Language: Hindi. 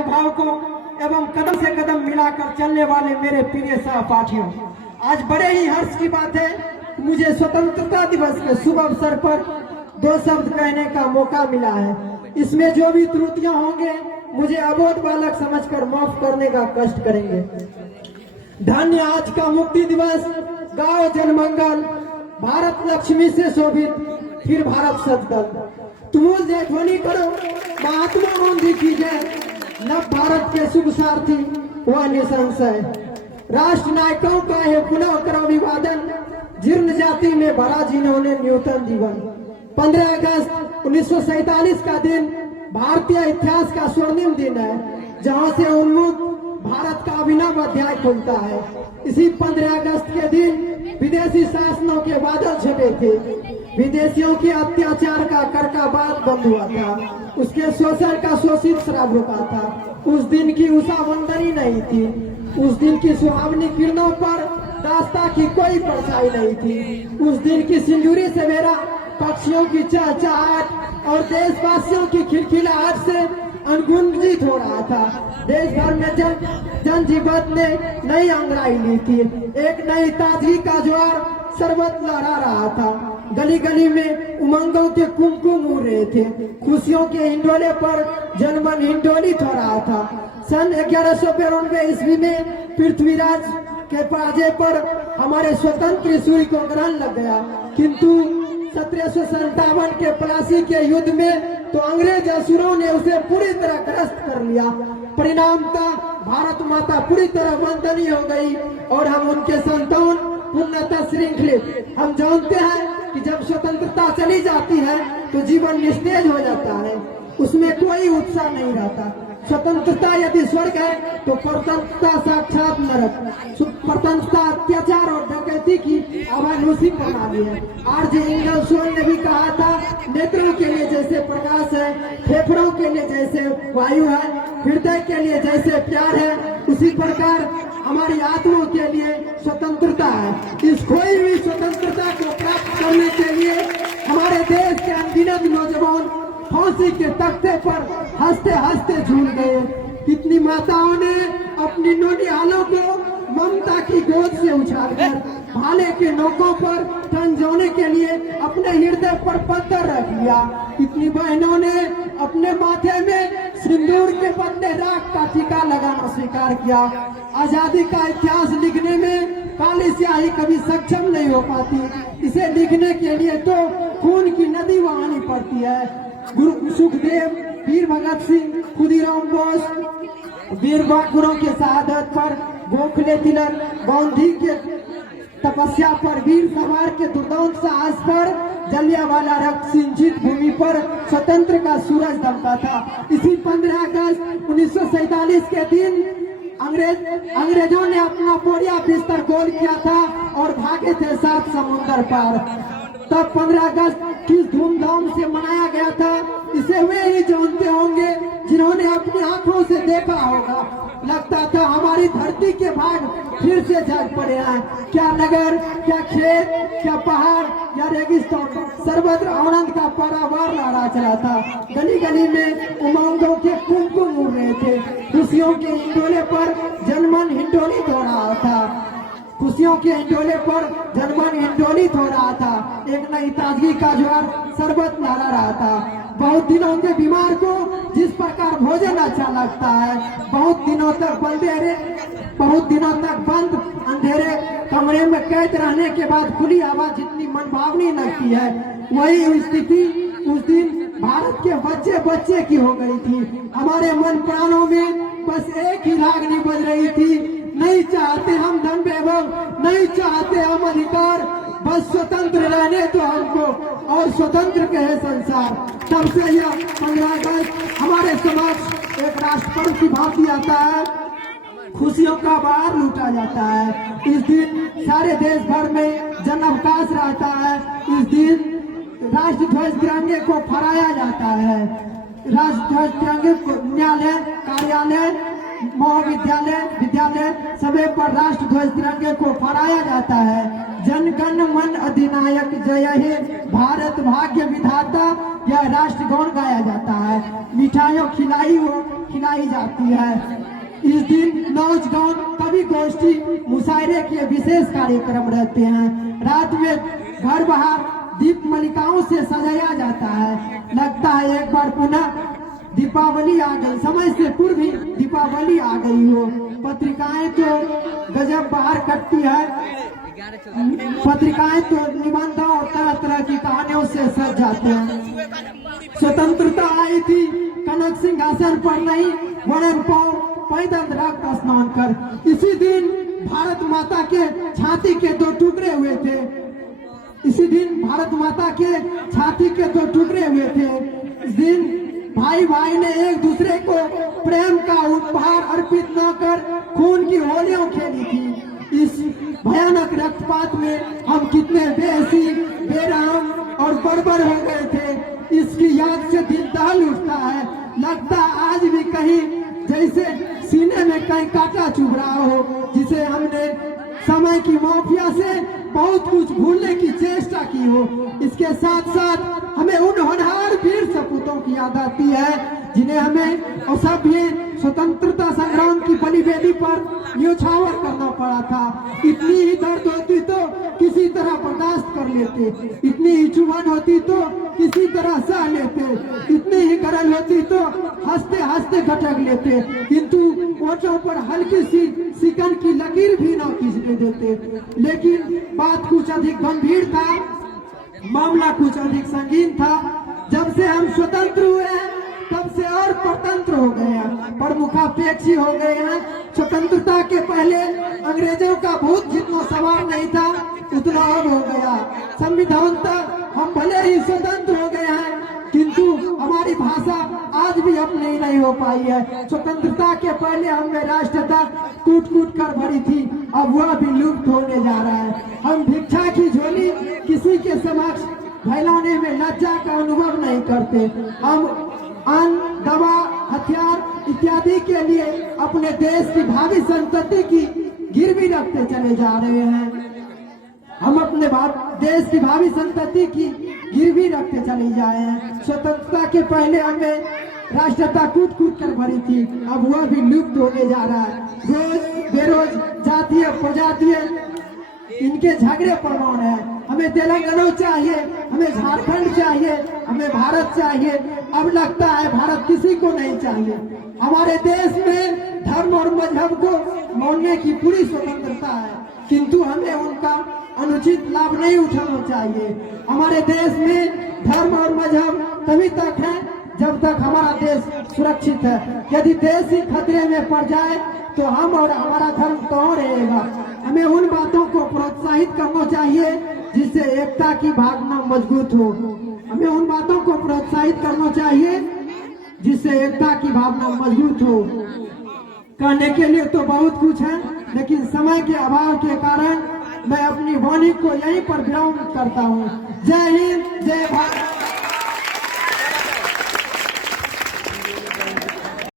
अभिभावकों एवं कदम से कदम मिलाकर चलने वाले मेरे प्रिय सहपाठियों, आज बड़े ही हर्ष की बात है, मुझे स्वतंत्रता दिवस के शुभ अवसर पर दो शब्द कहने का मौका मिला है। इसमें जो भी त्रुटियां होंगे मुझे अबोध बालक समझकर माफ करने का कष्ट करेंगे। धन्य आज का मुक्ति दिवस, गाओ जनमंगल, भारत लक्ष्मी से शोभित, फिर भारत सदगल। तुम मुझे ध्वनि करो, महात्मा गांधी की जय, नव भारत के शुभ सारथी वह निसंशय। राष्ट्र नायकों का है पुनः कर अभिवादन, जीर्ण जाति में भरा जिन्होंने न्यूतन जीवन। 15 अगस्त 1947 का दिन भारतीय इतिहास का स्वर्णिम दिन है, जहां से उन्मुख भारत का अभिनव अध्याय खुलता है। इसी 15 अगस्त के दिन विदेशी शासनों के बादल छटे थे, विदेशियों के अत्याचार का करकाबाद बंद हुआ था, उसके शोषण का शोषित शराब रुका था। उस दिन की उषा वंदनी नहीं थी, उस दिन की सुहावनी किरणों पर दास्ता की कोई परछाई नहीं थी। उस दिन की सिंदूरी सवेरा पक्षियों की चहचहाट और देशवासियों की खिलखिलाहट से अनगुंजित हो रहा था। देश भर में जन जीवन ने नई अंगड़ाई ली थी, एक नई ताजगी का ज्वार सरबत लहरा रहा था। गली गली में उमंगों के कुमकुम उड़ रहे थे, खुशियों के हिंडोले पर जनमन हिंडोलित हो रहा था। सन 1192 ईस्वी में पृथ्वीराज के पराजय पर हमारे स्वतंत्र सूर्य को ग्रहण लग गया, किंतु 1757 के प्लासी के युद्ध में तो अंग्रेज असुरों ने उसे पूरी तरह ग्रस्त कर लिया। परिणामतः भारत माता पूरी तरह वंदनीय हो गई और हम उनके संतान पूर्णतः श्रृंखलित। हम जानते हैं कि जब स्वतंत्रता चली जाती है तो जीवन निस्तेज हो जाता है, उसमें कोई उत्साह नहीं रहता। स्वतंत्रता यदि स्वर्ग है तो परतंत्रता साक्षात नरक। परतंत्रता अत्याचार और डकैती की आवानूसी प्रणाली है। आर्य इंगलसोल ने भी कहा था, नेत्रों के लिए जैसे प्रकाश है, फेफड़ों के लिए जैसे वायु है, हृदय के लिए जैसे प्यार है, उसी प्रकार हमारी आत्माओं के लिए स्वतंत्रता है। इस खोई हुई स्वतंत्रता को प्राप्त करने के लिए हमारे देश के अनगिनत नौजवान फांसी के तख्ते पर हंसते हंसते झूल गए। कितनी माताओं ने अपनी नौनिहालों को ममता की गोद से उछालकर भाले के नोकों पर तन जोने के लिए अपने हृदय पर पत्थर रख लिया। कितनी बहनों ने अपने माथे में सिंदूर के बदले राख का टीका लगाना स्वीकार किया। आजादी का इतिहास लिखने में काली स्याही कभी सक्षम नहीं हो पाती, इसे लिखने के लिए तो खून की नदी बहानी पड़ती है। गुरु सुखदेव, वीर भगत सिंह, खुदीराम बोस, वीर बहादुरों के शहादत पर, गोखले तिलक, गांधी के तपस्या पर, वीर सवार के दुर्दांत साहस पर, जलियांवाला रक्त सिंचित भूमि पर स्वतंत्र का सूरज दमका था। इसी 15 अगस्त 1947 के दिन अंग्रेजों ने अपना बोरिया बिस्तर गोल किया था और भागे थे 7 समुंदर पार। तब 15 अगस्त किस धूमधाम से मनाया गया था, इसे वे ही जानते होंगे जिन्होंने अपनी आंखों से देखा होगा। लगता था हमारी धरती के भाग फिर से जाग पड़े हैं। क्या नगर, क्या खेत, क्या पहाड़ या रेगिस्तान, सर्वत्र आनंद का पारावार लहरा चला था। गली गली में उमंगों के कुमकुम उड़ रहे थे, खुशियों के हिंडोले पर जनमन हिंडोलित हो रहा था। खुशियों के हिंडोले पर जनमन हिंडोलित हो रहा था, एक नई ताजगी का ज्वार सरबत लहरा रहा था। बहुत दिनों के बीमार को जिस प्रकार भोजन अच्छा लगता है, बहुत दिनों तक बंद अंधेरे कमरे में कैद रहने के बाद खुली हवा जितनी मनभावनी लगती है, वही स्थिति उस दिन भारत के बच्चे बच्चे की हो गई थी। हमारे मन प्राणों में बस एक ही रागनी बज रही थी, नहीं चाहते हम धन वैभव, नहीं चाहते हम अधिकार, बस स्वतंत्र रहने तो हमको और स्वतंत्र कहे संसार। तब से यह 15 अगस्त हमारे समक्ष एक राष्ट्रपर्व की भांति आता है, खुशियों का बहार लूटा जाता है। इस दिन सारे देश भर में जन अवकाश रहता है। इस दिन राष्ट्र ध्वज तिरंगे को फहराया जाता है। राष्ट्र ध्वज तिरंगे को न्यायालय, कार्यालय, महाविद्यालय, विद्यालय सभी पर राष्ट्र ध्वज तिरंगे को फहराया जाता है। जन गण मन अधिनायक जय हे भारत भाग्य विधाता, यह राष्ट्रगान गाया जाता है। मिठाइयों खिलाई हो खिलाई जाती है। इस दिन नौजवान कवि गोष्ठी मुशायरे के विशेष कार्यक्रम रहते हैं। रात में घर बाहर दीप मलिकाओं से सजाया जाता है। लगता है एक बार पुनः दीपावली आ गई, समय से पूर्व ही दीपावली आ गई हो। पत्रिकाएं तो गजब बाहर कटती है, पत्रिकाएं तो निबंधों और तरह तरह की कहानियों से सज जाते हैं। स्वतंत्रता आई थी कनक सिंहासन पर नहीं, वरन पांव पैदल रक्त स्नान कर। इसी दिन भारत माता के छाती के दो टुकड़े हुए थे। इसी दिन भारत माता के छाती के दो टुकड़े हुए थे। इस दिन भाई भाई ने एक दूसरे को प्रेम का उपहार अर्पित न कर खून की होलियां खेली थी। इस भयानक रक्तपात में हम कितने बेहसी, बेरहम और बर्बर हो गए थे, इसकी याद से दिल दहल उठता है। लगता आज भी कहीं जैसे सीने में कहीं कांटा चुभ रहा हो, जिसे हमने समय की माफिया से बहुत कुछ भूलने की चेष्टा की हो। इसके साथ साथ हमें उन होनहार वीर सपूतों की याद आती है जिन्हें हमें असभ्य स्वतंत्रता संग्राम की बलिवेदी पर न्योछावर करना पड़ा था। इतनी ही दर्द होती तो किसी तरह बर्दाश्त कर लेते, इतनी ही चुभन होती तो किसी तरह सह लेते, इतनी ही गरज होती तो हंसते हंसते घटक लेते, किंतु ओठों पर हल्की सी सिकन की लकीर भी न खींचने देते। लेकिन बात कुछ अधिक गंभीर था, मामला कुछ अधिक संगीन था। जब से हम स्वतंत्र हुए हैं तब से और परतंत्र हो गए हैं, प्रमुखापेक्षी हो गए हैं। स्वतंत्रता के पहले अंग्रेजों का भूत जितना सवार नहीं था उतना अब हो गया। संविधान तक हम भले ही स्वतंत्र हो गए हैं, किंतु हमारी भाषा आज भी अपनी नहीं हो पाई है। स्वतंत्रता के पहले हमें राष्ट्रता कूट कूट कर भरी थी, अब वह भी लुप्त होने जा रहा है। हम भिक्षा की झोली किसी के समक्ष फैलाने में लज्जा का अनुभव नहीं करते। हम अन्न, दवा, हथियार इत्यादि के लिए अपने देश की भावी संतति की गिरवी रखते चले जा रहे हैं। हम अपने देश की भावी संतति की गिरवी रखते चले जाए हैं। स्वतंत्रता के पहले हमें राष्ट्रता कूट कूट कर भरी थी, अब वह भी लुप्त होने जा रहा है। रोज बेरोज जातीय प्रजातीय इनके झगड़े प्रमाण है। हमें तेलंगाना चाहिए, हमें झारखंड चाहिए, हमें भारत चाहिए। अब लगता है भारत किसी को नहीं चाहिए। हमारे देश में धर्म और मजहब को मानने की पूरी स्वतंत्रता है, किंतु हमें उनका अनुचित लाभ नहीं उठाना चाहिए। हमारे देश में धर्म और मजहब तभी तक है जब तक हमारा देश सुरक्षित है। यदि देश ही खतरे में पड़ जाए तो हम और हमारा धर्म कहाँ रहेगा। हमें उन बातों को प्रोत्साहित करना चाहिए जिससे एकता की भावना मजबूत हो। हमें उन बातों को प्रोत्साहित करना चाहिए जिससे एकता की भावना मजबूत हो। कहने के लिए तो बहुत कुछ है, लेकिन समय के अभाव के कारण मैं अपनी वाणी को यहीं पर विराम करता हूँ। जय हिंद, जय भारत।